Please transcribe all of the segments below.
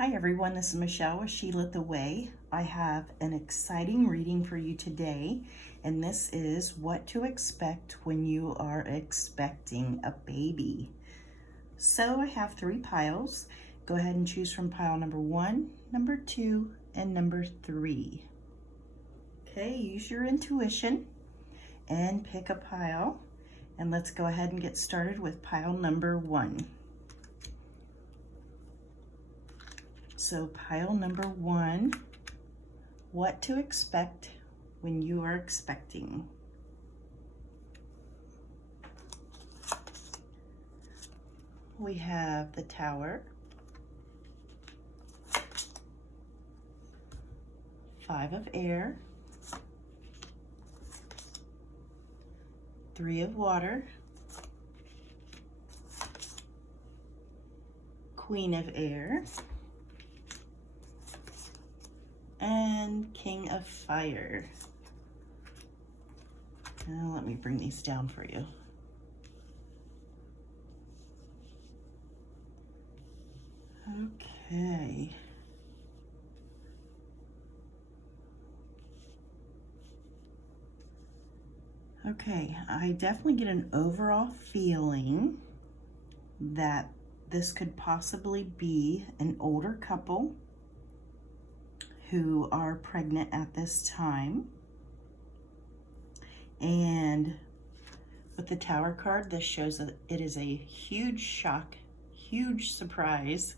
Hi everyone, this is Michelle with She Lit the Way. I have an exciting reading for you today, and this is what to expect when you are expecting a baby. So I have 3 piles. Go ahead and choose from pile number 1, number 2, and number 3. Okay, use your intuition and pick a pile. And let's go ahead and get started with pile number 1. So pile number 1, what to expect when you are expecting. We have the Tower, 5 of Air, 3 of Water, Queen of Air, and King of Fire. Now let me bring these down for you. Okay. Okay, I definitely get an overall feeling that this could possibly be an older couple who are pregnant at this time. And with the Tower card, this shows that it is a huge shock, huge surprise,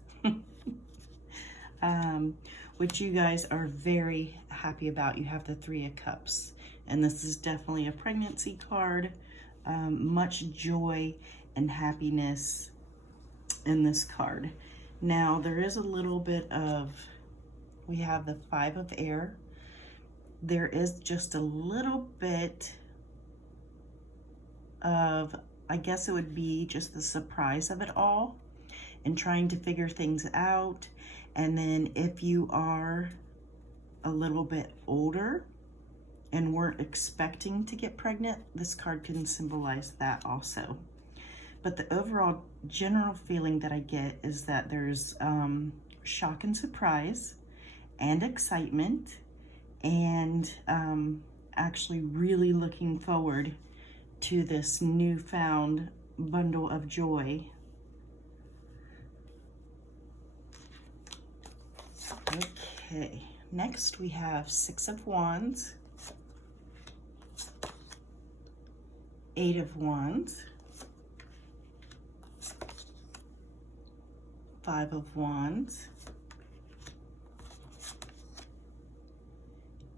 which you guys are very happy about. You have the 3 of Cups, and this is definitely a pregnancy card. Much joy and happiness in this card. Now, there is a little bit of, we have the 5 of Air. There is just a little bit of, I guess it would be just the surprise of it all and trying to figure things out. And then if you are a little bit older and weren't expecting to get pregnant, this card can symbolize that also. But the overall general feeling that I get is that there's shock and surprise and excitement, and actually really looking forward to this newfound bundle of joy. Okay, next we have 6 of Wands, 8 of Wands, 5 of Wands,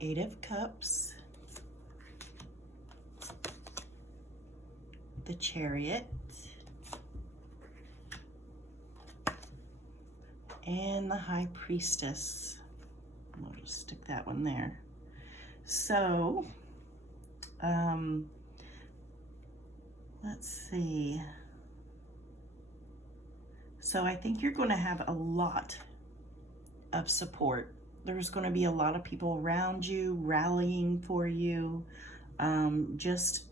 8 of Cups, the Chariot, and the High Priestess. We'll just stick that one there. So, let's see. So I think you're going to have a lot of support. There's going to be a lot of people around you rallying for you. Just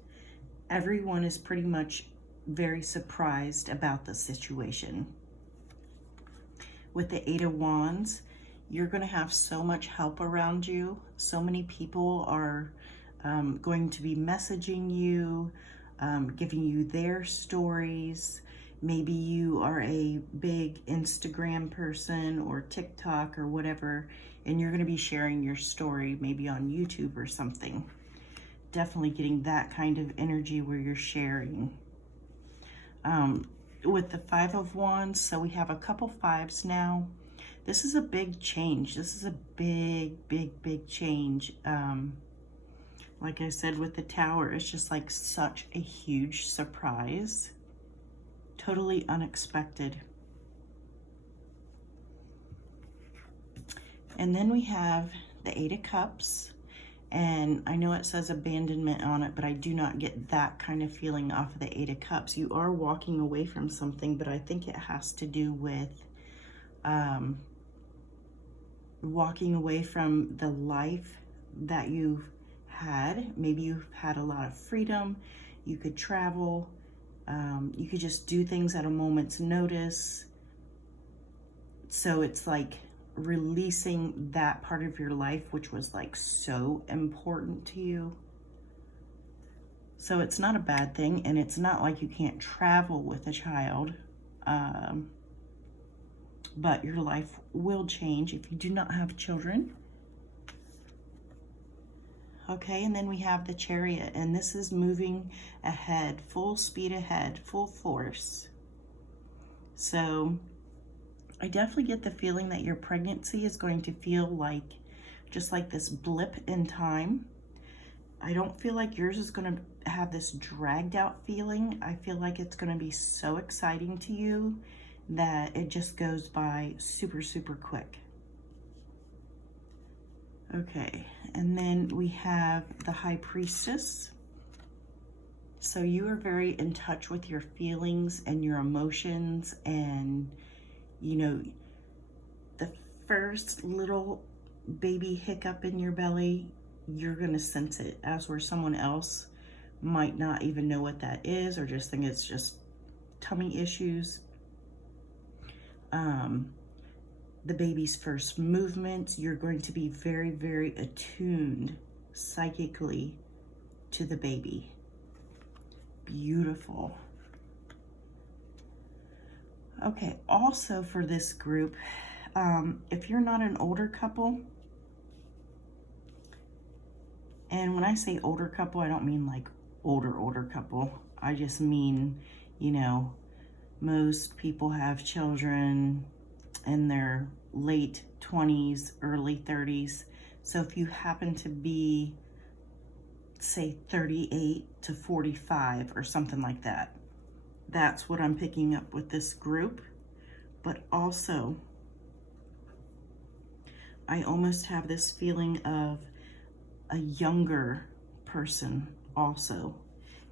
everyone is pretty much very surprised about the situation. With the 8 of Wands, you're going to have so much help around you. So many people are going to be messaging you, giving you their stories. Maybe you are a big Instagram person or TikTok or whatever, and you're going to be sharing your story maybe on YouTube or something. Definitely getting that kind of energy where you're sharing. With the 5 of Wands, so we have a couple 5s now. This is a big change. This is a big change. Like I said, with the Tower, it's just like such a huge surprise. Totally unexpected. And then we have the 8 of Cups. And I know it says abandonment on it, but I do not get that kind of feeling off of the 8 of Cups. You are walking away from something, but I think it has to do with walking away from the life that you've had. Maybe you've had a lot of freedom. You could travel. You could just do things at a moment's notice. So it's like releasing that part of your life, which was like so important to you. So it's not a bad thing, and it's not like you can't travel with a child. But your life will change if you do not have children. Okay, and then we have the Chariot, and this is moving ahead, full speed ahead, full force. So I definitely get the feeling that your pregnancy is going to feel like just like this blip in time. I don't feel like yours is going to have this dragged out feeling. I feel like it's going to be so exciting to you that it just goes by super, super quick. Okay, and then we have the High Priestess. So you are very in touch with your feelings and your emotions, and you know, the first little baby hiccup in your belly, you're gonna sense it, as where someone else might not even know what that is or just think it's just tummy issues. The baby's first movements, you're going to be very, very attuned psychically to the baby. Beautiful. Okay, also for this group, if you're not an older couple, and when I say older couple, I don't mean like older couple. I just mean, you know, most people have children in their late 20s, early 30s. So if you happen to be, say, 38 to 45 or something like that, that's what I'm picking up with this group. But also, I almost have this feeling of a younger person also.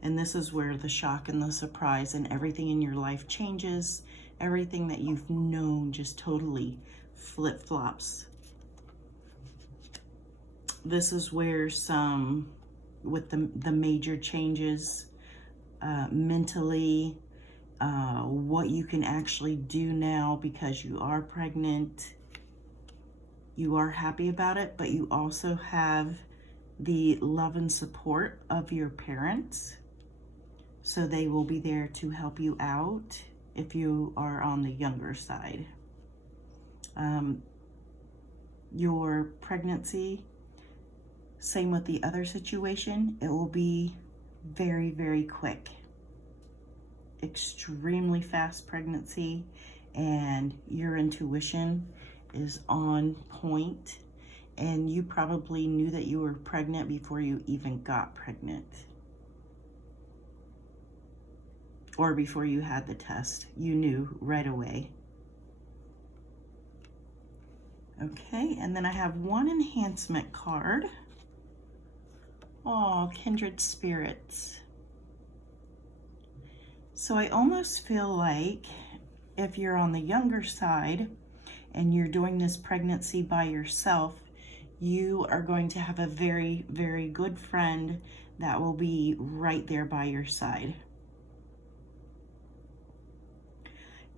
And this is where the shock and the surprise and everything in your life changes. Everything that you've known just totally flip-flops. This is where some, with the major changes mentally, what you can actually do now because you are pregnant. You are happy about it, but you also have the love and support of your parents. So they will be there to help you out if you are on the younger side. Your pregnancy, same with the other situation, it will be very, very quick. Extremely fast pregnancy, and your intuition is on point, and you probably knew that you were pregnant before you even got pregnant. Or before you had the test, you knew right away. Okay, and then I have one enhancement card. Oh, Kindred Spirits. So I almost feel like if you're on the younger side and you're doing this pregnancy by yourself, you are going to have a very, very good friend that will be right there by your side.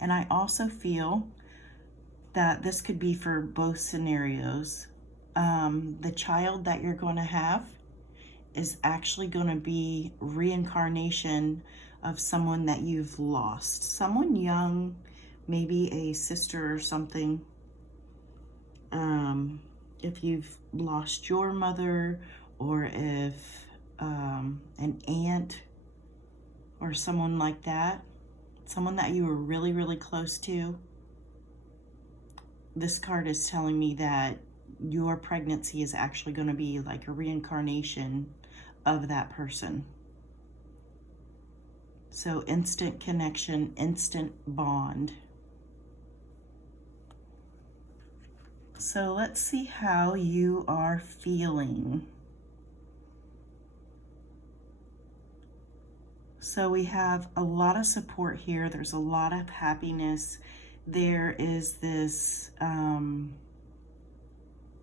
And I also feel that this could be for both scenarios. The child that you're going to have is actually going to be reincarnation of someone that you've lost. Someone young, maybe a sister or something. If you've lost your mother, or if an aunt or someone like that, someone that you were really, really close to, this card is telling me that your pregnancy is actually going to be like a reincarnation of that person. So instant connection, instant bond. So let's see how you are feeling. So we have a lot of support here. There's a lot of happiness. There is this kind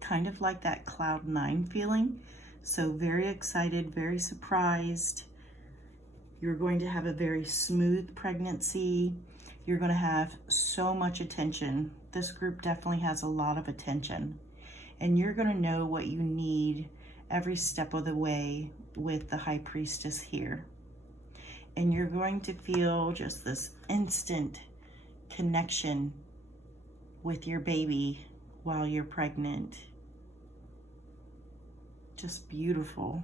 of like that cloud nine feeling. So very excited, very surprised. You're going to have a very smooth pregnancy. You're going to have so much attention. This group definitely has a lot of attention. And you're going to know what you need every step of the way with the High Priestess here. And you're going to feel just this instant connection with your baby while you're pregnant. Just beautiful,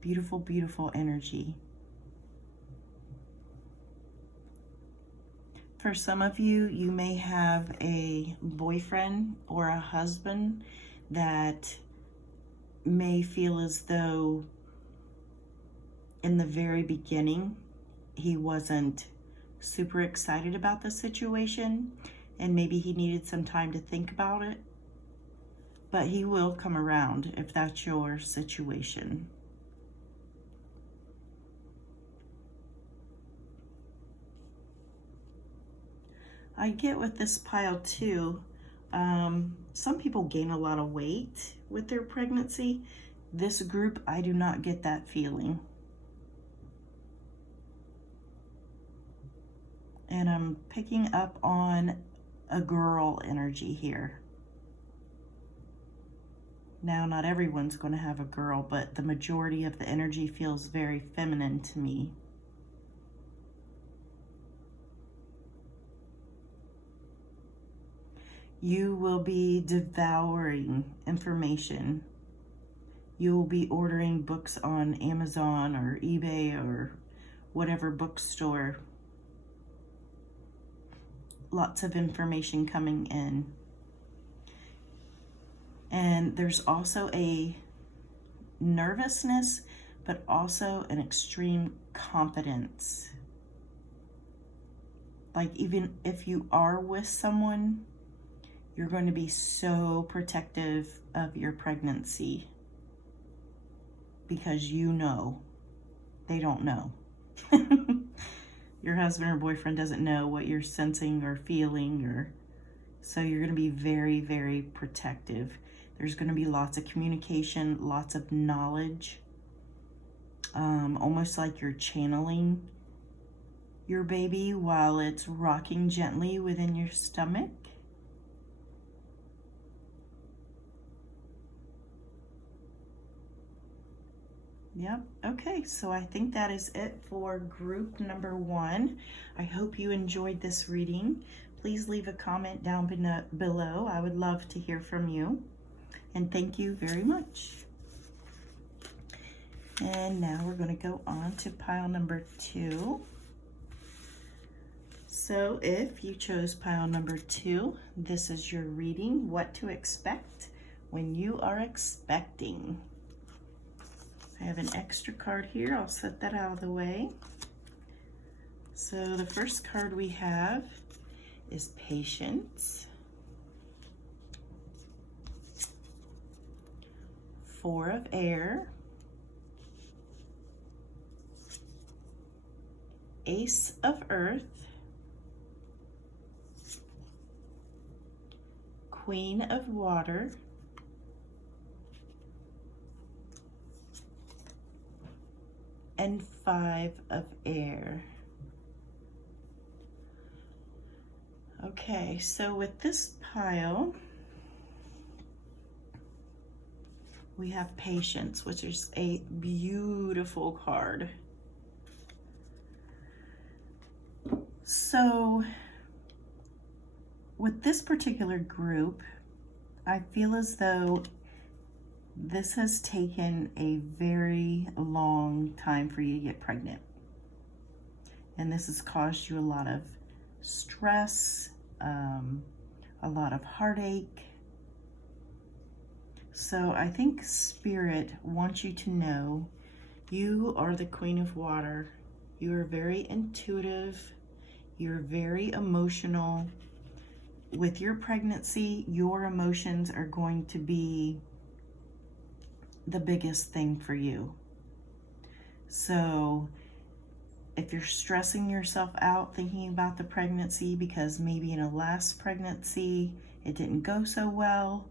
beautiful, beautiful energy. For some of you, you may have a boyfriend or a husband that may feel as though in the very beginning, he wasn't super excited about the situation, and maybe he needed some time to think about it. But he will come around if that's your situation. I get with this pile too, some people gain a lot of weight with their pregnancy. This group, I do not get that feeling. And I'm picking up on a girl energy here. Now, not everyone's going to have a girl, but the majority of the energy feels very feminine to me. You will be devouring information. You will be ordering books on Amazon or eBay or whatever bookstore. Lots of information coming in. And there's also a nervousness, but also an extreme confidence. Like, even if you are with someone, you're going to be so protective of your pregnancy because you know they don't know. Your husband or boyfriend doesn't know what you're sensing or feeling, so you're going to be very, very protective. There's going to be lots of communication, lots of knowledge, almost like you're channeling your baby while it's rocking gently within your stomach. Yep. Okay, so I think that is it for group number 1. I hope you enjoyed this reading. Please leave a comment down below. I would love to hear from you. And thank you very much. And now we're going to go on to pile number 2. So if you chose pile number 2, this is your reading, what to expect when you are expecting. I have an extra card here. I'll set that out of the way. So the first card we have is Patience. 4 of Air. Ace of Earth. Queen of Water. And 5 of Air. Okay, so with this pile, we have Patience, which is a beautiful card. So with this particular group, I feel as though this has taken a very long time for you to get pregnant. And this has caused you a lot of stress, a lot of heartache. So I think Spirit wants you to know you are the Queen of Water. You are very intuitive. You're very emotional. With your pregnancy, your emotions are going to be the biggest thing for you. So if you're stressing yourself out thinking about the pregnancy because maybe in a last pregnancy it didn't go so well,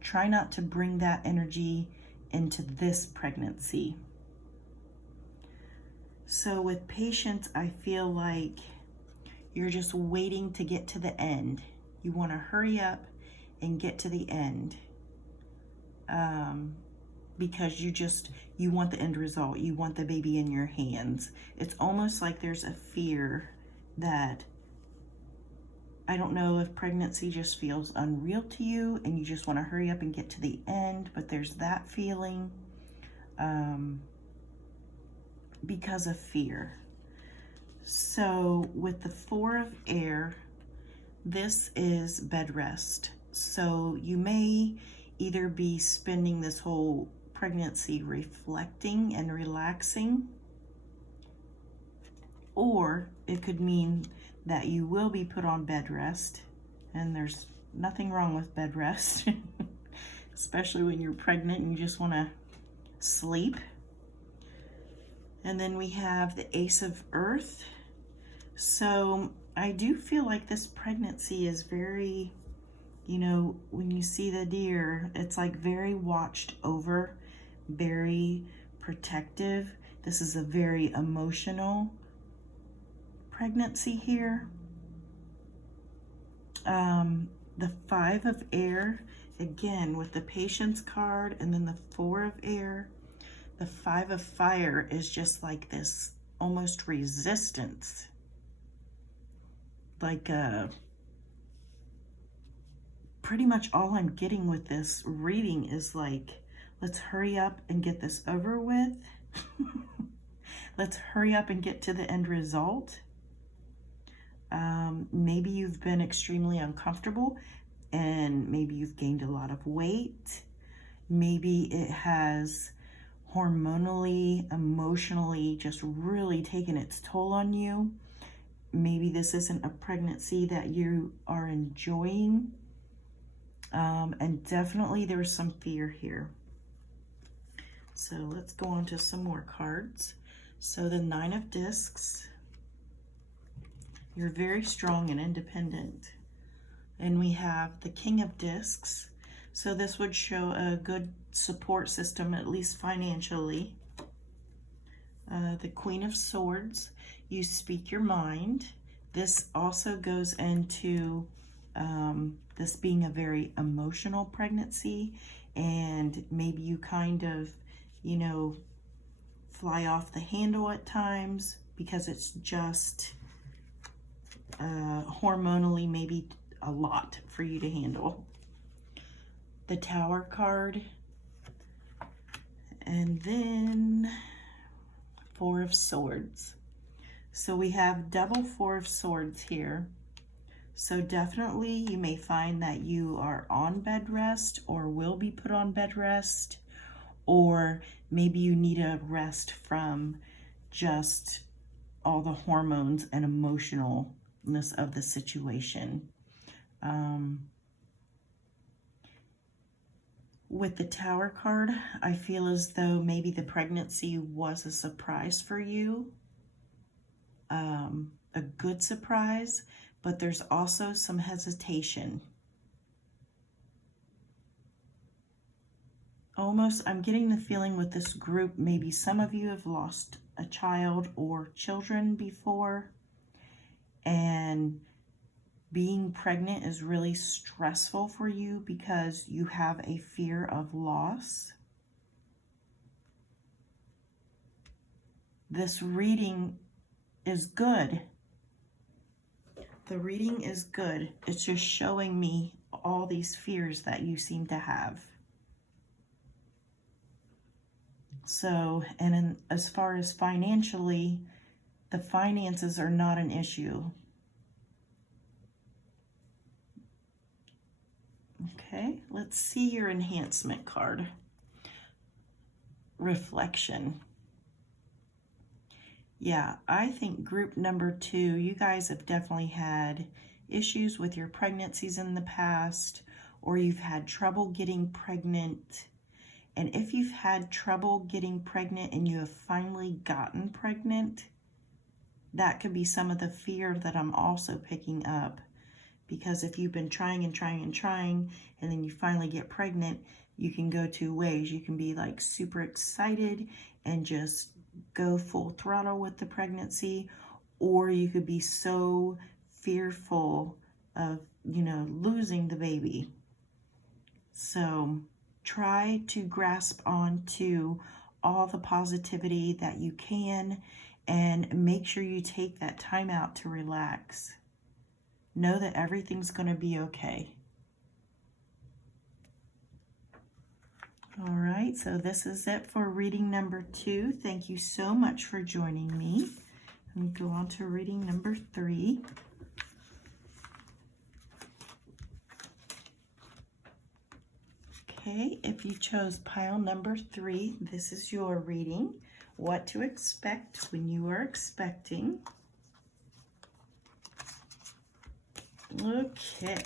try not to bring that energy into this pregnancy. So with patience, I feel like you're just waiting to get to the end. You want to hurry up and get to the end. Because you want the end result. You want the baby in your hands. It's almost like there's a fear that, I don't know if pregnancy just feels unreal to you and you just want to hurry up and get to the end, but there's that feeling because of fear. So with the Four of Air, this is bed rest. So you may either be spending this whole pregnancy reflecting and relaxing, or it could mean that you will be put on bed rest, and there's nothing wrong with bed rest, especially when you're pregnant and you just want to sleep. And then we have the Ace of Earth. So I do feel like this pregnancy is very, when you see the deer, it's like very watched over, very protective. This is a very emotional pregnancy here. The Five of Air, again, with the Patience card, and then the Four of Air. The Five of Fire is just like this almost resistance. Like pretty much all I'm getting with this reading is like, let's hurry up and get this over with. Let's hurry up and get to the end result. Maybe you've been extremely uncomfortable and maybe you've gained a lot of weight. Maybe it has hormonally, emotionally just really taken its toll on you. Maybe this isn't a pregnancy that you are enjoying. And definitely there's some fear here. So let's go on to some more cards. So the Nine of Discs. You're very strong and independent. And we have the King of Discs. So this would show a good support system, at least financially. The Queen of Swords. You speak your mind. This also goes into this being a very emotional pregnancy, and maybe you kind of, fly off the handle at times because it's just hormonally maybe a lot for you to handle. The Tower card, and then Four of Swords. So we have double Four of Swords here. So definitely you may find that you are on bed rest or will be put on bed rest, or maybe you need a rest from just all the hormones and emotionalness of the situation. With the Tower card, I feel as though maybe the pregnancy was a surprise for you, a good surprise, but there's also some hesitation. Almost, I'm getting the feeling with this group, maybe some of you have lost a child or children before, and being pregnant is really stressful for you because you have a fear of loss. This reading is good. The reading is good. It's just showing me all these fears that you seem to have. So, and as far as financially, the finances are not an issue. Okay, let's see your enhancement card. Reflection. Yeah, I think group number 2, you guys have definitely had issues with your pregnancies in the past, or you've had trouble getting pregnant. And if you've had trouble getting pregnant and you have finally gotten pregnant, that could be some of the fear that I'm also picking up. Because if you've been trying and trying and trying, and then you finally get pregnant, you can go two ways. You can be like super excited and just go full throttle with the pregnancy, or you could be so fearful of, you know, losing the baby. So try to grasp onto all the positivity that you can and make sure you take that time out to relax. Know that everything's going to be okay. All right, so this is it for reading number 2. Thank you so much for joining me. Let me go on to reading number 3. Okay, if you chose pile number 3, this is your reading. What to expect when you are expecting. Okay,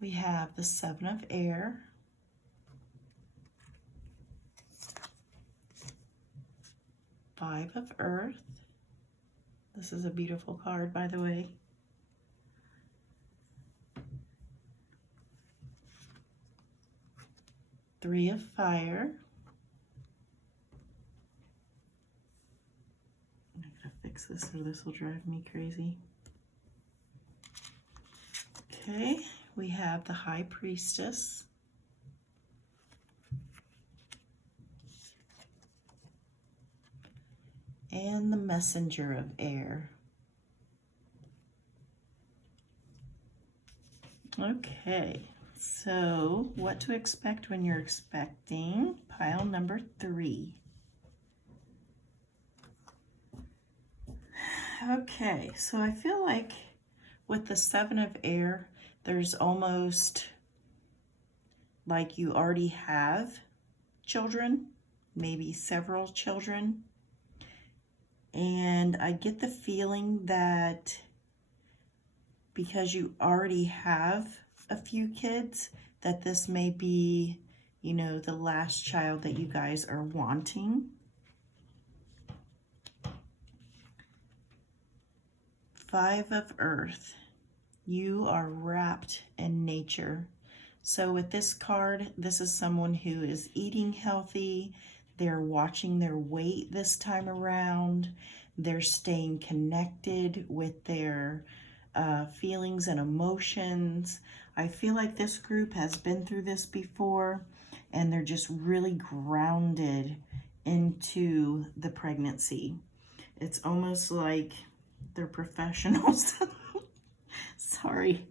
we have the 7 of Air, Five of Earth. This is a beautiful card, by the way. Three of Fire. I gotta fix this or this will drive me crazy. Okay, we have the High Priestess. And the Messenger of Air. Okay, so what to expect when you're expecting pile number 3. Okay, so I feel like with the 7 of Air, there's almost like you already have children, maybe several children. And I get the feeling that because you already have a few kids, that this may be, you know, the last child that you guys are wanting. Five of Earth. You are wrapped in nature. So with this card, this is someone who is eating healthy. They're watching their weight this time around. They're staying connected with their feelings and emotions. I feel like this group has been through this before, and they're just really grounded into the pregnancy. It's almost like they're professionals. Sorry.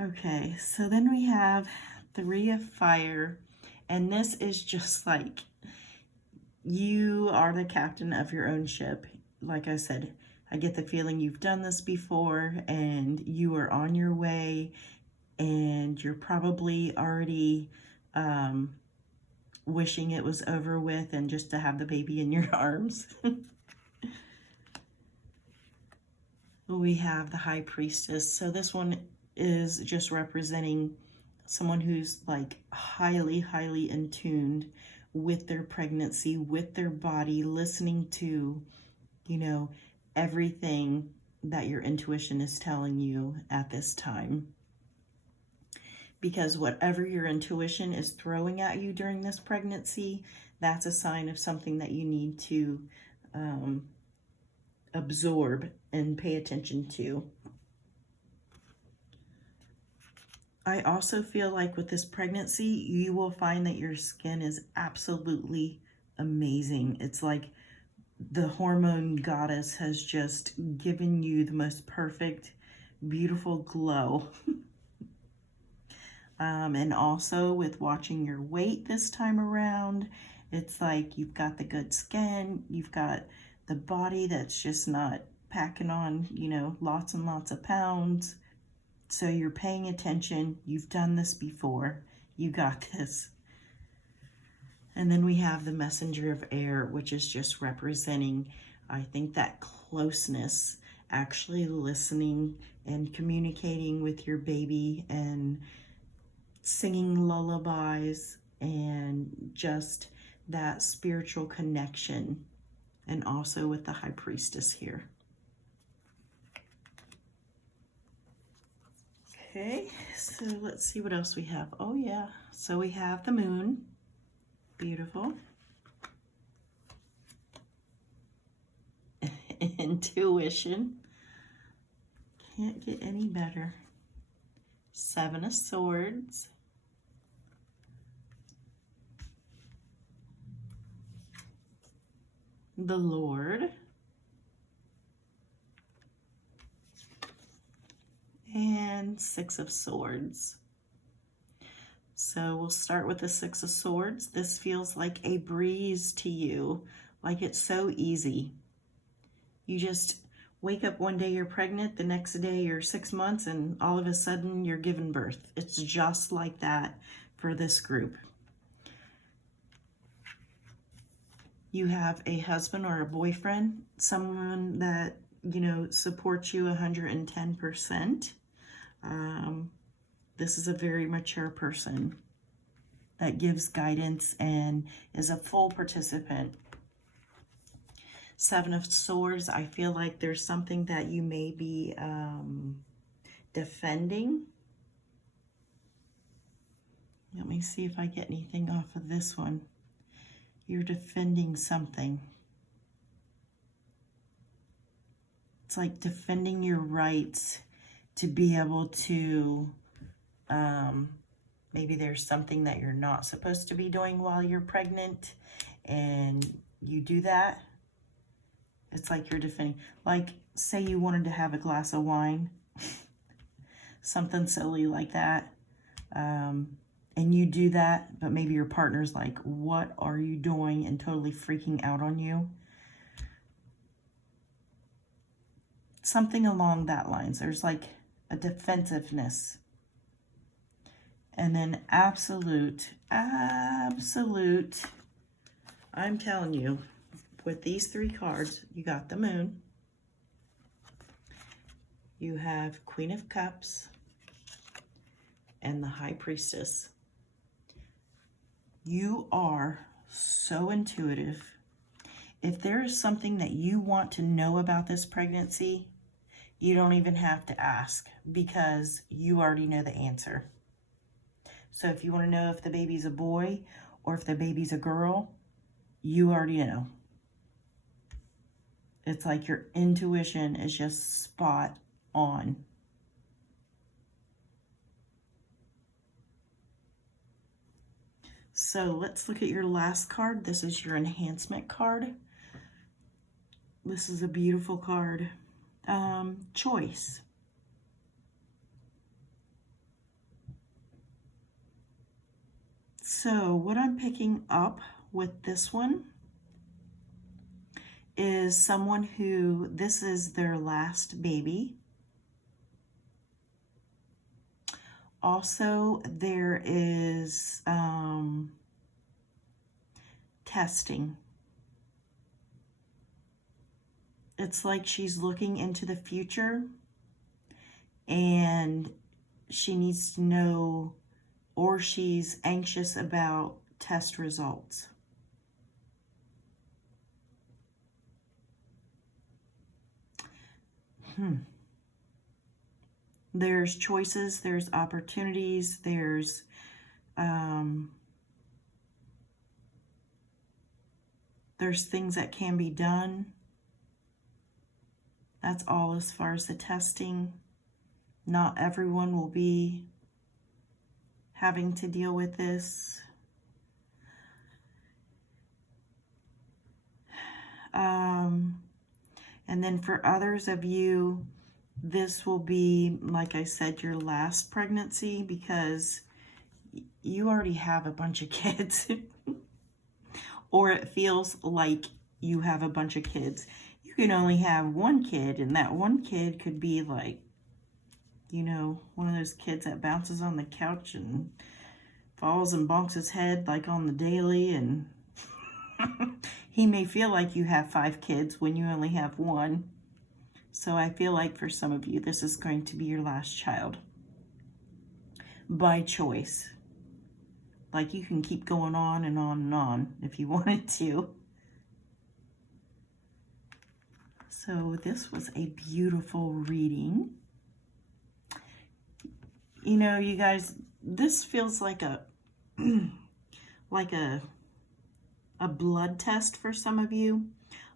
Okay, so then we have Three of Fire, and this is just like you are the captain of your own ship. Like I said, I get the feeling you've done this before and you are on your way, and you're probably already wishing it was over with and just to have the baby in your arms. We have the High Priestess. So this one is just representing someone who's like highly, highly in tune with their pregnancy, with their body, listening to, you know, everything that your intuition is telling you at this time. Because whatever your intuition is throwing at you during this pregnancy, that's a sign of something that you need to absorb and pay attention to. I also feel like with this pregnancy, you will find that your skin is absolutely amazing. It's like the hormone goddess has just given you the most perfect, beautiful glow. And also with watching your weight this time around, it's like you've got the good skin, you've got the body that's just not packing on, you know, lots and lots of pounds. So you're paying attention. You've done this before. You got this. And then we have the Messenger of Air, which is just representing, I think, that closeness, actually listening and communicating with your baby and singing lullabies and just that spiritual connection. And also with the High Priestess here. Okay, so let's see what else we have. Oh yeah, so we have the Moon. Beautiful. intuition. Can't get any better. Seven of Swords. The Lord. And Six of Swords. So we'll start with the Six of Swords. This feels like a breeze to you, like it's so easy. You just wake up one day you're pregnant, the next day you're 6 months, and all of a sudden you're giving birth. It's just like that for this group. You have a husband or a boyfriend, someone that, you know, supports you 110%. This is a very mature person that gives guidance and is a full participant. Seven of Swords, I feel like there's something that you may be defending. Let me see if I get anything off of this one. You're defending something. It's like defending your rights to be able to, maybe there's something that you're not supposed to be doing while you're pregnant and you do that. It's like you're defending, like say you wanted to have a glass of wine, something silly like that, and you do that, but maybe your partner's like, what are you doing, and totally freaking out on you. Something along that lines. There's like a defensiveness. And then absolute, I'm telling you, with these three cards, you got the Moon, you have Queen of Cups, and the High Priestess. You are so intuitive. If there is something that you want to know about this pregnancy, you don't even have to ask because you already know the answer. So if you want to know if the baby's a boy or if the baby's a girl, you already know. It's like your intuition is just spot on. So let's look at your last card. This is your enhancement card. This is a beautiful card. Choice. So what I'm picking up with this one is someone who, this is their last baby. Also, there is testing. It's like she's looking into the future and she needs to know, or she's anxious about test results. There's choices, there's opportunities, there's things that can be done. That's all as far as the testing. Not everyone will be having to deal with this. And then for others of you, this will be, like I said, your last pregnancy because you already have a bunch of kids. Or it feels like you have a bunch of kids. You can only have one kid, and that one kid could be like, you know, one of those kids that bounces on the couch and falls and bonks his head like on the daily, and he may feel like you have 5 kids when you only have one. So I feel like for some of you, this is going to be your last child by choice. Like you can keep going on and on and on if you wanted to. So this was a beautiful reading. You know, you guys, this feels like a blood test for some of you.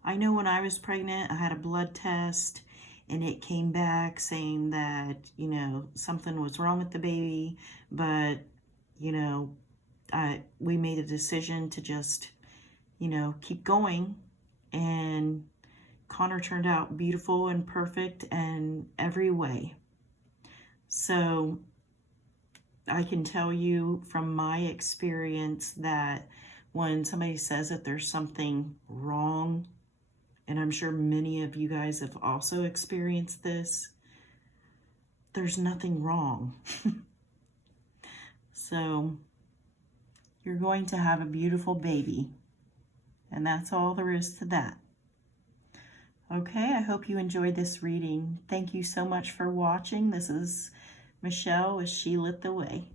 I know when I was pregnant, I had a blood test and it came back saying that, you know, something was wrong with the baby, but, you know, we made a decision to just, you know, keep going. And Connor turned out beautiful and perfect in every way. So I can tell you from my experience that when somebody says that there's something wrong, and I'm sure many of you guys have also experienced this, there's nothing wrong. So you're going to have a beautiful baby, and that's all there is to that. Okay, I hope you enjoyed this reading. Thank you so much for watching. This is Michelle with She Lit the Way.